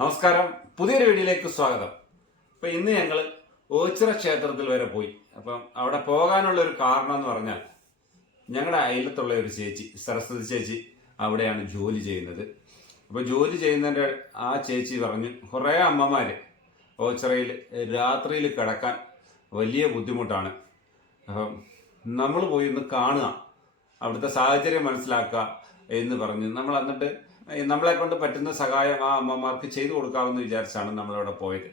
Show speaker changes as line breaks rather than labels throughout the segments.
നമസ്കാരം. പുതിയൊരു വീഡിയോയിലേക്ക് സ്വാഗതം. അപ്പൊ ഇന്ന് ഞങ്ങൾ ഓച്ചിറ ക്ഷേത്രത്തിൽ വരെ പോയി. അപ്പം അവിടെ പോകാനുള്ള ഒരു കാരണം എന്ന് പറഞ്ഞാൽ ഞങ്ങളുടെ അയലത്തുള്ള ഒരു ചേച്ചി സരസ്വതി ചേച്ചി അവിടെയാണ് ജോലി ചെയ്യുന്നത്. അപ്പോൾ ജോലി ചെയ്യുന്നതിന്റെ ആ ചേച്ചി പറഞ്ഞു കുറേ അമ്മമാര് ഓച്ചിറയിൽ രാത്രിയിൽ കിടക്കാൻ വലിയ ബുദ്ധിമുട്ടാണ്. അപ്പം നമ്മൾ പോയി ഒന്ന് കാണുക. അവിടുത്തെ സാഹചര്യം മനസ്സിലാക്കുക എന്ന് പറഞ്ഞ്. നമ്മൾ എന്നിട്ട് നമ്മളെ കൊണ്ട് പറ്റുന്ന സഹായം ആ അമ്മമാർക്ക് ചെയ്തു കൊടുക്കാമെന്ന് വിചാരിച്ചാണ് നമ്മളവിടെ പോയത്.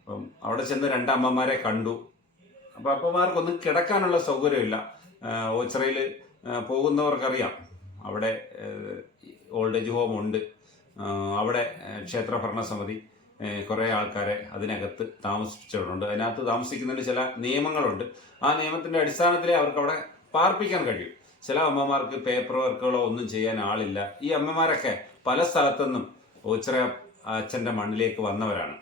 അപ്പം അവിടെ ചെന്ന് രണ്ട് അമ്മമാരെ കണ്ടു. അപ്പം അപ്പമാർക്കൊന്നും കിടക്കാനുള്ള സൗകര്യമില്ല. ഓച്ചിറയിൽ പോകുന്നവർക്കറിയാം. അവിടെ ഓൾഡ് ഏജ് ഹോം ഉണ്ട്. അവിടെ ക്ഷേത്ര ഭരണസമിതി കുറേ ആൾക്കാരെ അതിനകത്ത് താമസിപ്പിച്ചിട്ടുണ്ട് അതിനകത്ത് താമസിക്കുന്നതിന് ചില നിയമങ്ങളുണ്ട്. ആ നിയമത്തിന്റെ അടിസ്ഥാനത്തിലേ അവർക്ക് അവിടെ പാർപ്പിക്കാൻ കഴിയും. ചില അമ്മമാർക്ക് പേപ്പർ വർക്കുകളോ ഒന്നും ചെയ്യാൻ ആളില്ല. ഈ അമ്മമാരൊക്കെ പല സ്ഥലത്തുനിന്നും ഓച്ചിറ അച്ഛന്റെ മണ്ണിലേക്ക് വന്നവരാണ്.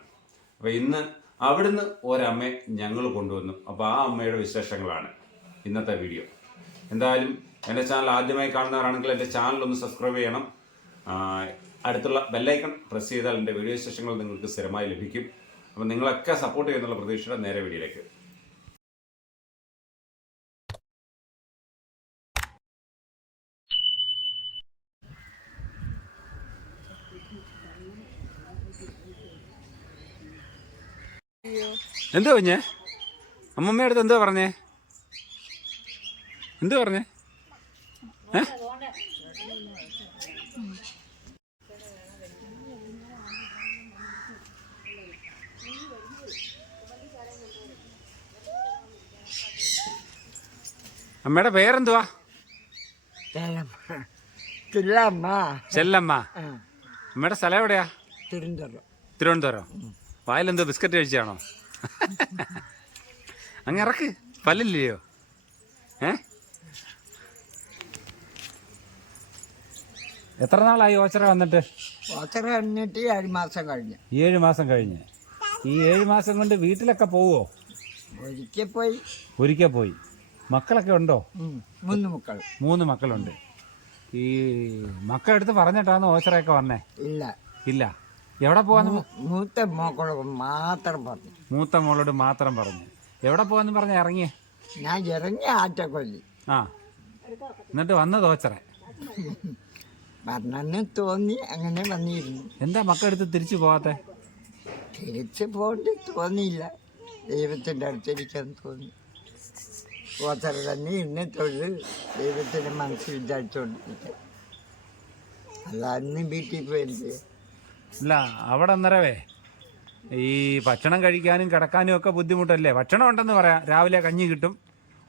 അപ്പോൾ ഇന്ന് അവിടുന്ന് ഒരമ്മ ഞങ്ങൾ കൊണ്ടുവന്നു. അപ്പോൾ ആ അമ്മയുടെ വിശേഷങ്ങളാണ് ഇന്നത്തെ വീഡിയോ. എന്തായാലും എന്റെ ചാനൽ ആദ്യമായി കാണുന്നവരാണെങ്കിൽ എന്റെ ചാനൽ ഒന്ന് സബ്സ്ക്രൈബ് ചെയ്യണം. അടുത്തുള്ള ബെല്ലൈക്കൺ പ്രസ് ചെയ്താൽ എന്റെ വീഡിയോ വിശേഷങ്ങൾ നിങ്ങൾക്ക് സ്ഥിരമായി ലഭിക്കും. അപ്പോൾ നിങ്ങളൊക്കെ സപ്പോർട്ട് ചെയ്യുന്നുള്ള പ്രതീക്ഷയുടെ നേരെ വീഡിയോയിലേക്ക് എന്തോ പറഞ്ഞേ അമ്മമ്മയുടെ അടുത്ത് എന്താ പറഞ്ഞേ? എന്തോ പറഞ്ഞേ? ഏ? അമ്മയുടെ പേരെന്തുവാ? ചെല്ലമ്മ. അമ്മയുടെ സ്ഥലം എവിടെയാ?
തിരുവനന്തപുരം.
തിരുവനന്തപുരം. വായിലെന്തോ ബിസ്ക്കറ്റ് കഴിച്ചാണോ അങ്ങ് ഇറക്ക്. പല്ലില്ലയോ? ഏ? എത്ര നാളായി ഓച്ചറ വന്നിട്ട്?
ഓച്ചറ കഴിഞ്ഞിട്ട് ഏഴ് മാസം കഴിഞ്ഞു.
ഏഴ് മാസം കഴിഞ്ഞ്. ഈ ഏഴ് മാസം കൊണ്ട് വീട്ടിലൊക്കെ പോവോ?
ഒരിക്കൽ പോയി.
ഒരിക്കൽ പോയി. മക്കളൊക്കെ ഉണ്ടോ?
മൂന്ന് മക്കൾ
മൂന്ന് മക്കളുണ്ട്. ഈ മക്കളെടുത്ത് പറഞ്ഞിട്ടാണ് ഓച്ചറയൊക്കെ വന്നേ?
ഇല്ല.
ഇല്ല. എവിടെ പോവാന്ന്
മൂത്ത മക്കൾ മാത്രം പറഞ്ഞു.
മൂത്ത മോളോട് മാത്രം പറഞ്ഞു. എവിടെ പോവാന്ന് പറഞ്ഞ ഇറങ്ങിയേ?
ഞാൻ ഇറങ്ങി ആറ്റക്കൊല്ലി.
ആ. എന്നിട്ട് വന്ന തോച്ചറെ?
പറഞ്ഞെന്ന് തോന്നി അങ്ങനെ വന്നിരുന്നു.
എന്താ മക്കളെടുത്ത് തിരിച്ചു പോവാത്തെ?
തിരിച്ചു പോകേണ്ടി തോന്നിയില്ല. ദൈവത്തിന്റെ അടുത്തിരിക്കാൻ തോന്നി. ഓച്ചറ തന്നെ ഇന്ന് തൊഴിൽ ദൈവത്തിന്റെ മനസ്സിൽ വിചാരിച്ചുകൊണ്ടിരിക്കുക അല്ല അന്ന് വീട്ടിൽ പോയിട്ട്
ഇല്ല അവിടെ അന്നേരവേ. ഈ ഭക്ഷണം കഴിക്കാനും കിടക്കാനും ഒക്കെ ബുദ്ധിമുട്ടല്ലേ? ഭക്ഷണം ഉണ്ടെന്ന് പറയാം. രാവിലെ കഞ്ഞി കിട്ടും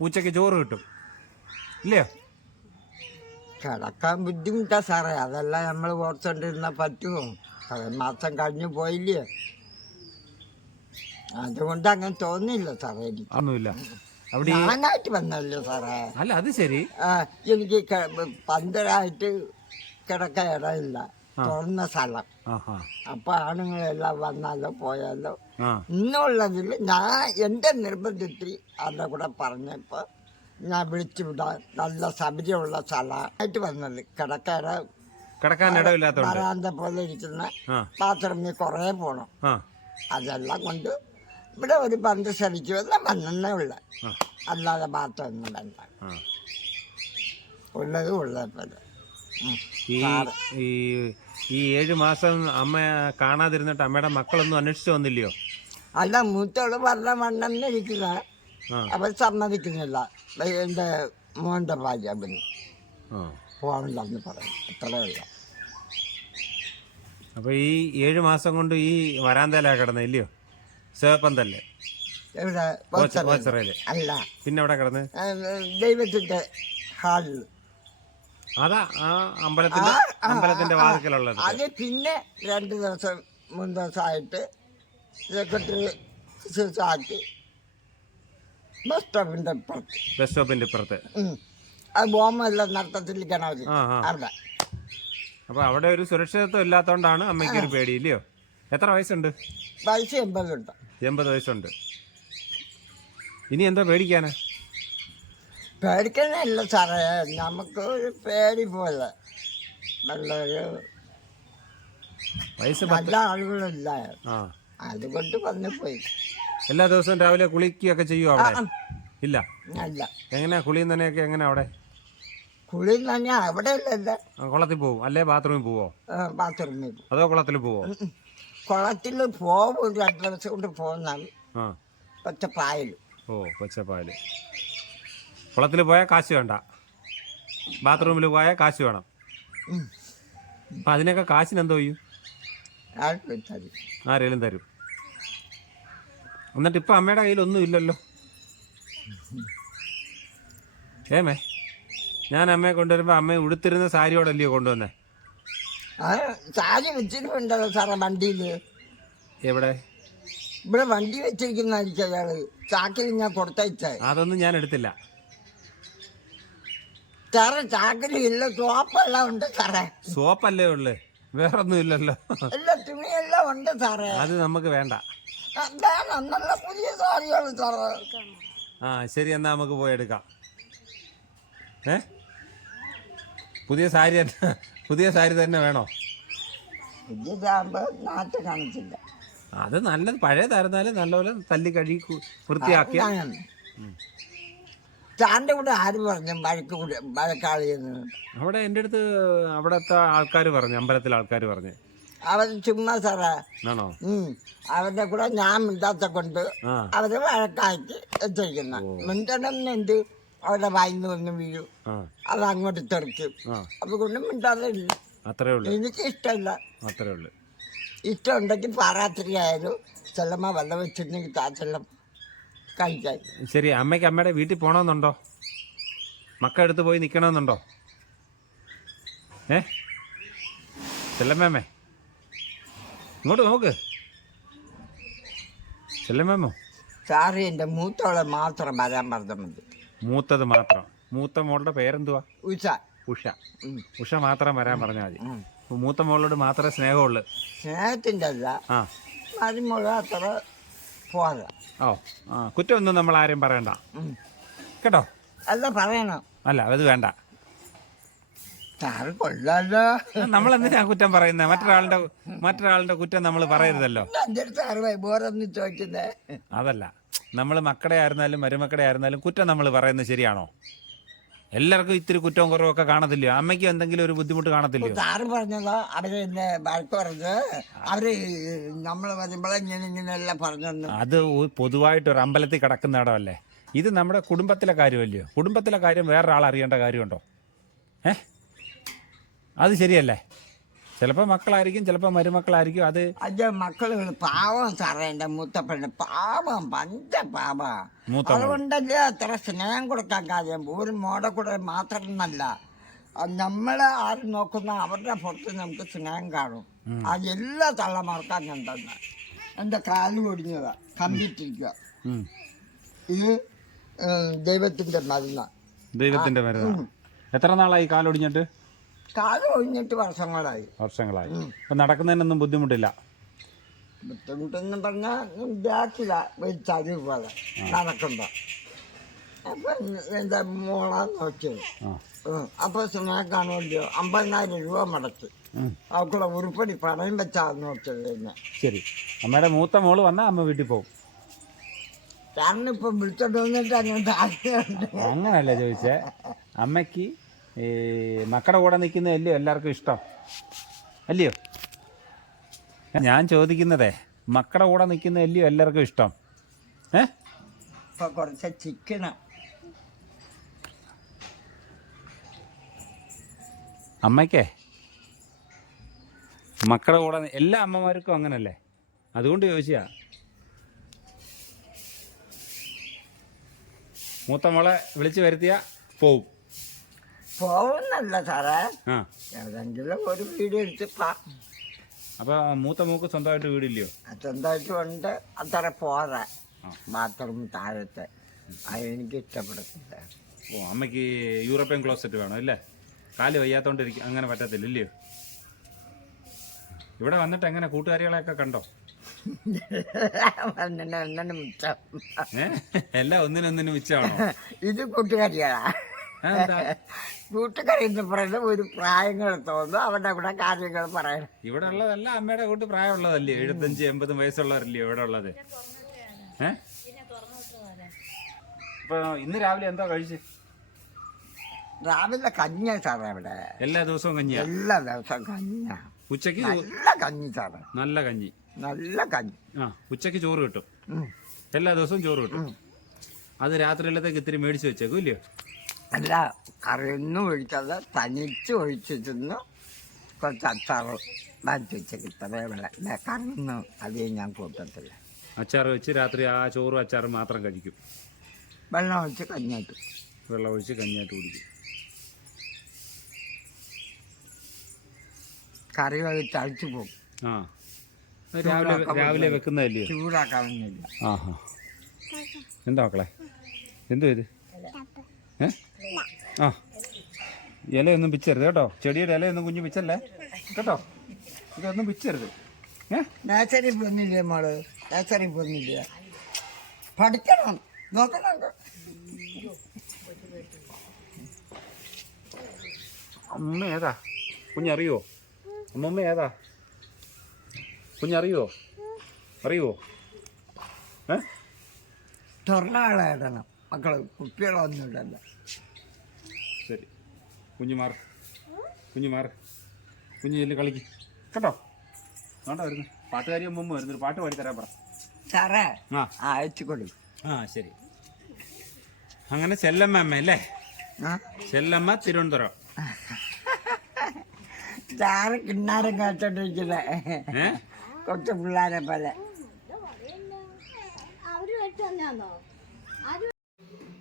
ഉച്ചയ്ക്ക് ചോറ് കിട്ടും. ഇല്ലയോ?
കിടക്കാൻ ബുദ്ധിമുട്ടാ സാറേ. അതെല്ലാം നമ്മൾ ഓർത്തോണ്ടിരുന്ന പറ്റുമോ? മാസം കഴിഞ്ഞു പോയില്ലേ? അതുകൊണ്ട് അങ്ങനെ തോന്നില്ല സാറേ. എനിക്ക്
ഒന്നുമില്ല. അവിടെ ഈ-
ഞാനായിട്ട് വന്നല്ലോ സാറേ.
അല്ല അത് ശരി.
ആ, എനിക്ക് പന്തരായിട്ട് കിടക്കാൻ ഇടമില്ല തുറന്ന സ്ഥലം. അപ്പൊ ആണുങ്ങളെല്ലാം വന്നാലോ പോയാലോ. ഇന്നുള്ളതിൽ ഞാൻ എന്റെ നിർബന്ധത്തിൽ അതിന്റെ കൂടെ പറഞ്ഞപ്പോൾ ഞാൻ വിളിച്ചു വിടാൻ നല്ല സബരിയുള്ള സ്ഥലമായിട്ട് വന്നത്. കിടക്കാര വരാന്ത പോലെ ഇരിക്കുന്ന ബാത്റൂമിൽ കുറേ
പോണം.
അതെല്ലാം കൊണ്ട് ഇവിടെ ഒരു പന്ത് ശ്രമിച്ചു വന്ന മണ്ണെണ്ണ ഉള്ള. അല്ലാതെ ബാത്റൂമൊന്നും വേണ്ട.
ഉള്ളത്
ഉള്ളത് പോലെ
ഈ ഈ ഏഴ് മാസം അമ്മ കാണാതിരുന്നിട്ട് അമ്മയുടെ മക്കളൊന്നും അന്വേഷിച്ചു വന്നില്ലയോ?
അല്ല മൂത്തോൾ പറഞ്ഞ മണ്ണെന്ന് ഇരിക്കുന്ന. അവർ സമ്മതിക്കുന്നില്ല. എന്റെ മോന്റെ ഭാര്യ പിന്നെ പോകണില്ലെന്ന് പറയും. അത്രേ അപ്പോൾ
അപ്പൊ ഈ ഏഴ് മാസം കൊണ്ട് ഈ വരാന്തയിലാ കിടന്നത് ഇല്ലയോ? സേപ്പന്തല്ലേ എവിടെ?
അല്ല.
പിന്നെ എവിടെ കിടന്ന്?
ദൈവത്തിന്റെ ദൈവത്തിന്റെ ഹാളിൽ
അതാ ആ അമ്പലത്തിന്റെ അമ്പലത്തിന്റെ വാതിക്കലുള്ളത്.
അത് പിന്നെ രണ്ട് ദിവസം മൂന്ന് ദിവസമായിട്ട് സെക്രട്ടറി ആക്കി ബസ് സ്റ്റോപ്പിന്റെ അപ്പുറത്ത്
ബസ് സ്റ്റോപ്പിന്റെ ഇപ്പുറത്ത്.
അത് ബോംബെല്ലാം നടത്തത്തിരിക്കണം
ആ ആ.
അവിടെ.
അപ്പൊ അവിടെ ഒരു സുരക്ഷിതത്വം ഇല്ലാത്തോണ്ടാണ് അമ്മയ്ക്ക് ഒരു പേടി ഇല്ലയോ എത്ര വയസ്സുണ്ട്?
വയസ്സ് എൺപതുണ്ട്.
എൺപത് വയസ്സുണ്ട്. ഇനി എന്താ പേടിക്കാന്?
പേടിക്കുന്നല്ല സാറേ. നമുക്ക് ഒരു പേടി പോലെ. നല്ലൊരു
വയസ്സ് പത്ത്
നല്ല ആളുകളില്ല.
ആ.
അതുകൊണ്ട് വന്നു പോയി.
എല്ലാ ദിവസവും രാവിലെ കുളിക്കുകയൊക്കെ ചെയ്യുമോ അവിടെ? ഇല്ല? എങ്ങനെയാ കുളിയും തന്നെയൊക്കെ എങ്ങനെ അവിടെ?
കുളി തന്നെ അവിടെ ഇല്ലല്ലോ
ആ, കുളത്തിൽ പോവും. അല്ലേ ബാത്റൂമിൽ പോവോ?
ബാത്റൂമിൽ
അതോ കുളത്തിൽ പോവോ?
കുളത്തിൽ പോകും രണ്ട് ദിവസം കൊണ്ട് പോകുന്ന
ആ. ഓ പച്ചപ്പാൽ കുളത്തിൽ പോയാൽ കാശ് വേണ്ട. ബാത്റൂമിൽ പോയാൽ കാശ് വേണം. അപ്പം അതിനൊക്കെ കാശിന് എന്തോ ചെയ്യും ആരേലും തരും. എന്നിട്ട് ഇപ്പം അമ്മയുടെ കയ്യിൽ ഒന്നും ഇല്ലല്ലോ. ഏമേ ഞാൻ അമ്മയെ കൊണ്ടുവരുമ്പോൾ അമ്മ ഉടുത്തിരുന്ന സാരിയോടല്ലയോ കൊണ്ടുവന്നേ?
സാരി വെച്ചിട്ടുണ്ടല്ലോ സാറേ വണ്ടിയിൽ
എവിടെ?
ഇവിടെ വണ്ടി വെച്ചിരിക്കുന്ന അയാൾ. ചാക്കിൽ ഞാൻ കൊടുത്തയച്ചേ.
അതൊന്നും ഞാൻ എടുത്തില്ല.
സാറേ ചാക്കിൽ ഇല്ല സോപ്പെല്ലാം ഉണ്ട് സാറേ.
സോപ്പല്ലേ ഉള്ളു? വേറൊന്നും ഇല്ലല്ലോ
എല്ലാ തുണിയെല്ലാം ഉണ്ട് സാറേ.
അത് നമുക്ക് വേണ്ട.
അതാണ് നല്ല പുതിയ സാരികൾ സാറേ.
ആ ശരി എന്നാ നമുക്ക് പോയി എടുക്കാം. ഏ? പുതിയ സാരി തന്നെ പുതിയ സാരി തന്നെ വേണോ?
പുതിയതാകുമ്പോ നാട്ടിൽ കാണിച്ചില്ല.
അത് നല്ലത് പഴയതായിരുന്നാലും നല്ലപോലെ തല്ലി കഴുകി വൃത്തിയാക്കിയ.
ചാന്റെ കൂടെ ആര് പറഞ്ഞു? മഴക്ക് കൂടെ
അവിടെ എന്റെ അടുത്ത് അവിടത്തെ ആൾക്കാർ പറഞ്ഞു അമ്പലത്തിലെ ആൾക്കാർ പറഞ്ഞു.
അവൻ ചുമ്മാ സാറേ
ആണോ.
അവരുടെ കൂടെ ഞാൻ മിണ്ടാത്ത കൊണ്ട് അവരെ വഴക്കാക്കി വെച്ചിരിക്കുന്ന എന്ത്? അവരുടെ വായിന്ന് വന്ന് വീഴും. അത് അങ്ങോട്ട് തെറിക്കും. അതുകൊണ്ട് മിണ്ടാതെ ഇല്ല.
അത്രേ ഉള്ളൂ.
എനിക്ക് ഇഷ്ടമില്ല
അത്രേ ഉള്ളൂ.
ഇഷ്ടമുണ്ടെങ്കിൽ പാറാത്തിരി ആയാലും ചെല്ലമ്മ വെള്ളം വെച്ചിട്ടുണ്ടെങ്കിൽ താച്ചെല്ലാം കഴിക്കാൻ
ശരി അമ്മയ്ക്ക് അമ്മയുടെ വീട്ടിൽ പോകണമെന്നുണ്ടോ മക്ക എടുത്ത് പോയി നിൽക്കണമെന്നുണ്ടോ ഏ? ചെല്ലമ്മേമ്മേ ഇങ്ങോട്ട് നോക്ക്. ചെല്ലമ്മേമോ
സാറി എന്റെ മൂത്തോളെ മാത്രം വരാൻ പറഞ്ഞാൽ മതി.
മൂത്തത് മാത്രം. മൂത്ത മോളുടെ പേരെന്തുവാ?
ഉഷ.
ഉഷ. ഉഷ മാത്രം വരാൻ പറഞ്ഞാൽ മതി. മൂത്ത മോളോട് മാത്രമേ സ്നേഹമുള്ളൂ.
സ്നേഹത്തിന്റെ അല്ല
ആ.
മരുമുള അത്ര
ഓ ആ കുറ്റമൊന്നും നമ്മൾ ആരും പറയണ്ട. കേട്ടോ?
അല്ല പറയണം.
അല്ല അത് വേണ്ട.
സാറ് കൊള്ളാലോ
നമ്മൾ എന്തിനാ കുറ്റം പറയുന്നത് മറ്റൊരാളുടെ മറ്റൊരാളുടെ കുറ്റം നമ്മൾ പറയരുതല്ലോ.
സാറ് ചോദിക്കുന്നേ.
അതല്ല. നമ്മൾ മക്കളെ ആയിരുന്നാലും മരുമക്കളെ ആയിരുന്നാലും കുറ്റം നമ്മൾ പറയുന്നത് ശരിയാണോ? എല്ലാവർക്കും ഇത്തിരി കുറ്റവും കുറവൊക്കെ കാണത്തില്ല അമ്മയ്ക്ക് എന്തെങ്കിലും ഒരു ബുദ്ധിമുട്ട് കാണത്തില്ല
സാറ് പറഞ്ഞത്. അവർ എന്നെ വഴക്ക് പറഞ്ഞത് അവർ നമ്മൾ വരുമ്പോഴേ ഇങ്ങനെ ഇങ്ങനെയെല്ലാം പറഞ്ഞെന്ന്.
അത് പൊതുവായിട്ട് ഒരു അമ്പലത്തിൽ കിടക്കുന്ന ഇടമല്ലേ? ഇത് നമ്മുടെ കുടുംബത്തിലെ കാര്യമല്ലയോ? കുടുംബത്തിലെ കാര്യം വേറൊരാൾ അറിയേണ്ട കാര്യമുണ്ടോ? ഏ? അത് ശരിയല്ലേ? ചിലപ്പോൾ മക്കളായിരിക്കും ചിലപ്പോൾ മരുമക്കളായിരിക്കും. അത്
അത് മക്കൾ പാവം സാറേ എന്റെ മൂത്തപ്പണ് പാവം പഞ്ച പാവ.
മൂത്ത
അതുകൊണ്ടല്ലേ അത്ര സ്നേഹം കൊടുക്കാൻ കാര്യം? ഒരു മോടെ കൂടെ മാത്രമല്ല നമ്മളെ ആര് നോക്കുന്ന അവരുടെ പുറത്ത് നമുക്ക് സ്നേഹം കാണും. അത് എല്ലാ തള്ളമാർക്കാൻ ഉണ്ടെന്ന് എന്റെ കാൽ ഒടിഞ്ഞതാ കമ്പിട്ടിരിക്കുക
ഉം.
ഇത് ഏഹ്, ദൈവത്തിന്റെ മരുന്ന്.
ദൈവത്തിന്റെ മരുന്ന്. എത്ര നാളായി കാലൊടിഞ്ഞിട്ട്?
കാൽ ഒഴിഞ്ഞിട്ട് വർഷങ്ങളായി.
വർഷങ്ങളായി. അപ്പം നടക്കുന്നതിനൊന്നും ബുദ്ധിമുട്ടില്ല.
ബുദ്ധിമുട്ടെന്ന് പറഞ്ഞാൽ ബാക്കില ചരിവ് പോലെ നടക്കുമ്പോൾ അപ്പം എന്റെ മോളാ നോക്കിയത്. അപ്പോൾ സ്നേഹം കാണുമല്ലോ അമ്പതിനായിരം രൂപ മുടക്കി. അവക്കുള്ള ഉരുപ്പടി പണയം വെച്ചാന്ന് നോക്കിയത് എന്നെ
ശരി. അമ്മയുടെ മൂത്ത മോൾ വന്നാൽ അമ്മ വീട്ടിൽ പോകും.
കാരണം ഇപ്പം വിളിച്ചോണ്ട് വന്നിട്ട് അങ്ങനെ
അങ്ങനല്ല ചോദിച്ചേ? അമ്മയ്ക്ക് ഈ മക്കളുടെ കൂടെ നിൽക്കുന്നതല്ലയോ എല്ലാവർക്കും ഇഷ്ടം? അല്ലയോ? ഞാൻ ചോദിക്കുന്നതേ മക്കളുടെ കൂടെ നിൽക്കുന്നതല്ലയോ എല്ലാവർക്കും ഇഷ്ടം? ഏ?
കുറച്ച്
അമ്മയ്ക്കേ മക്കളുടെ കൂടെ എല്ലാ അമ്മമാർക്കും അങ്ങനല്ലേ? അതുകൊണ്ട് ചോദിച്ചാ. മൂത്ത മോളെ വിളിച്ചു വരുത്തിയ പോവും.
പോകുന്നല്ല സാറേ.
ആ.
ഏതെങ്കിലും ഒരു വീട് എടുത്ത്
അപ്പൊ മൂത്ത മൂക്ക് സ്വന്തമായിട്ട് വീടില്ലയോ?
സ്വന്തമായിട്ട് ഉണ്ട് അത്ര പോരാ. ബാത്റൂം താഴത്തെ. അത് എനിക്ക് ഇഷ്ടപ്പെടത്തില്ല
ഓ അമ്മയ്ക്ക് യൂറോപ്യൻ ക്ലോസറ്റ് വേണം അല്ലേ? കാൽ വയ്യാത്തോണ്ടിരിക്കും അങ്ങനെ പറ്റത്തില്ല ഇല്ലയോ ഇവിടെ വന്നിട്ട് എങ്ങനെ കൂട്ടുകാരികളെയൊക്കെ കണ്ടോ?
ഒന്നിനും ഒന്നിനും മിച്ചം.
ഏ? എല്ലാം ഒന്നിനൊന്നിനും മിച്ചമാണോ?
ഇത് കൂട്ടുകാരികളാ? കൂട്ടുകാരി എന്ന് പറയുന്നത് ഒരു പ്രായങ്ങൾ തോന്നുന്നു. അവരുടെ കൂടെ കാര്യങ്ങൾ പറയണം.
ഇവിടെ ഉള്ളതല്ല അമ്മയുടെ കൂട്ട് പ്രായമുള്ളതല്ലേ? എഴുപത്തഞ്ച് എൺപതും വയസ്സുള്ളവരല്ലേ ഇവിടെ ഉള്ളത്? ഇന്ന് രാവിലെ എന്താ കഴിച്ച്?
രാവിലെ കഞ്ഞ സാറേ ഇവിടെ.
എല്ലാ ദിവസവും കഞ്ഞി
എല്ലാ ദിവസവും കഞ്ഞ
ഉച്ചയ്ക്ക്
നല്ല കഞ്ഞി സാറേ.
നല്ല കഞ്ഞി.
നല്ല കഞ്ഞി.
ആ ഉച്ചയ്ക്ക് ചോറ് കിട്ടും. എല്ലാ ദിവസവും ചോറ് കിട്ടും. അത് രാത്രിയിലത്തേക്ക് ഇത്തിരി മേടിച്ച് വെച്ചേക്കും ഇല്ലയോ?
അല്ല കറിയൊന്നും ഒഴിക്കാതെ തനിച്ച് ഒഴിച്ചു തിന്നു കുറച്ച് അച്ചാറ് മാറ്റി ഇത്രേ ഇവിടെ കറിയൊന്നും അധികം ഞാൻ കൂട്ടത്തില്ല.
അച്ചാർ വെച്ച് രാത്രി ആ ചോറും അച്ചാറും മാത്രം കഴിക്കും.
വെള്ളം ഒഴിച്ച് കഞ്ഞായിട്ട്
വെള്ളം ഒഴിച്ച് കഞ്ഞായിട്ട് കുടിക്കും.
കറി വഴി അഴിച്ചു പോകും.
ആ. രാവിലെ രാവിലെ വെക്കുന്നതല്ലേ?
ചൂടാക്കാവുന്നില്ല
ആ എന്താ മക്കളെ? എന്തു ഇത്? ഏ? ആ. ഇലയൊന്നും പിച്ചരുത് കേട്ടോ. ചെടിയുടെ ഇലയൊന്നും കുഞ്ഞു പിച്ചല്ലേ? കേട്ടോ? ഇതൊന്നും പിച്ചരുത്. ഏ?
നേച്ചറി മോൾ? നേച്ചറി പൊന്നില്ല? പഠിക്കണം. നോക്കണം.
അമ്മ ഏതാ? കുഞ്ഞറിയോ? അമ്മമ്മ ഏതാ? കുഞ്ഞറിയോ? അറിയോ? ഏ?
തുറന്നാളെ ഇടണം. മക്കൾ കുട്ടികളൊന്നും ഇടല്ല
കുഞ്ഞു മാറ് കുഞ്ഞു മാറ് കുഞ്ഞു ചെല്ലു കളിക്ക്. കേട്ടോ? വേണ്ട വരുന്നു. പാട്ടുകാരി അമ്മമ്മ വരുന്നൊരു പാട്ട് പാടിത്തരാൻ പറ.
സാറേ
ആ.
ആ അയച്ചു കൊടു
ആ ശരി. അങ്ങനെ ചെല്ലമ്മ അമ്മ അല്ലേ?
ആ.
ചെല്ലമ്മ തിരുവനന്തപുരം.
സാറ് കിണ്ണാരം കാത്തോണ്ടിരിക്കുന്നത്
ഏ?
കൊച്ചു പിള്ളേരെ പോലെ.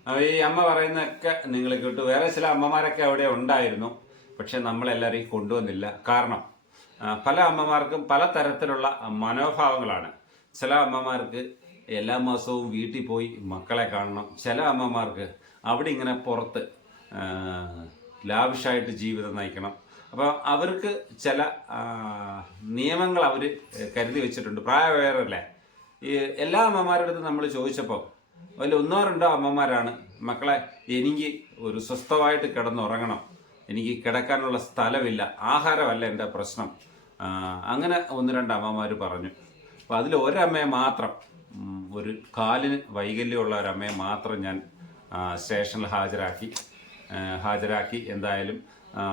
അപ്പൊ ഈ അമ്മ പറയുന്നതൊക്കെ നിങ്ങൾ കേട്ടു. വേറെ ചില അമ്മമാരൊക്കെ അവിടെ ഉണ്ടായിരുന്നു. പക്ഷെ നമ്മളെല്ലാവരെയും കൊണ്ടുവന്നില്ല. കാരണം പല അമ്മമാർക്കും പല തരത്തിലുള്ള മനോഭാവങ്ങളാണ്. ചില അമ്മമാർക്ക് എല്ലാ മാസവും വീട്ടിൽ പോയി മക്കളെ കാണണം. ചില അമ്മമാർക്ക് അവിടെ ഇങ്ങനെ പുറത്ത് ലാവിഷായിട്ട് ജീവിതം നയിക്കണം. അപ്പോൾ അവർക്ക് ചില നിയമങ്ങൾ അവർ കരുതി വെച്ചിട്ടുണ്ട്. പ്രായവേറല്ലേ ഈ എല്ലാ അമ്മമാരുടെ അടുത്ത് നമ്മൾ ചോദിച്ചപ്പോൾ അതിൽ ഒന്നോ രണ്ടോ അമ്മമാരാണ്. മക്കളെ എനിക്ക് ഒരു സ്വസ്ഥമായിട്ട് കിടന്നുറങ്ങണം. എനിക്ക് കിടക്കാനുള്ള സ്ഥലമില്ല. ആഹാരമല്ല എന്റെ പ്രശ്നം. അങ്ങനെ ഒന്ന് രണ്ട് അമ്മമാർ പറഞ്ഞു. അപ്പോൾ അതിൽ ഒരമ്മയെ മാത്രം ഒരു കാലിന് വൈകല്യമുള്ള ഒരമ്മയെ മാത്രം ഞാൻ സ്റ്റേഷനിൽ ഹാജരാക്കി. ഹാജരാക്കി എന്തായാലും ആ,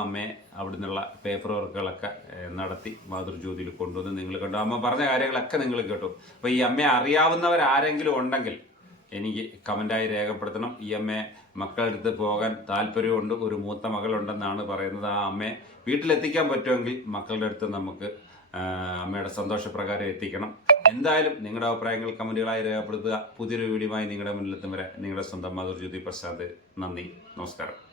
അമ്മയെ അവിടെ പേപ്പർ വർക്കുകളൊക്കെ നടത്തി മാതൃജ്യോതിയിൽ കൊണ്ടുവന്ന് നിങ്ങൾ കണ്ടു. അമ്മ പറഞ്ഞ കാര്യങ്ങളൊക്കെ നിങ്ങൾ കേട്ടു. അപ്പോൾ ഈ അമ്മയെ അറിയാവുന്നവർ ആരെങ്കിലും ഉണ്ടെങ്കിൽ എനിക്ക് കമന്റായി രേഖപ്പെടുത്തണം. ഈ അമ്മയെ മക്കളെടുത്ത് പോകാൻ താല്പര്യമുണ്ട്. ഒരു മൂത്ത മകളുണ്ടെന്നാണ് പറയുന്നത്. ആ അമ്മയെ വീട്ടിലെത്തിക്കാൻ പറ്റുമെങ്കിൽ മക്കളുടെ അടുത്ത് നമുക്ക് അമ്മയുടെ സന്തോഷപ്രകാരം എത്തിക്കണം. എന്തായാലും നിങ്ങളുടെ അഭിപ്രായങ്ങൾ കമന്റുകളായി രേഖപ്പെടുത്തുക. പുതിയൊരു വീഡിയോയുമായി നിങ്ങളുടെ മുന്നിലെത്തും വരെ നിങ്ങളുടെ സ്വന്തം മാതൃജ്യോതി ജ്യോതി പ്രസാദ്. നന്ദി. നമസ്കാരം.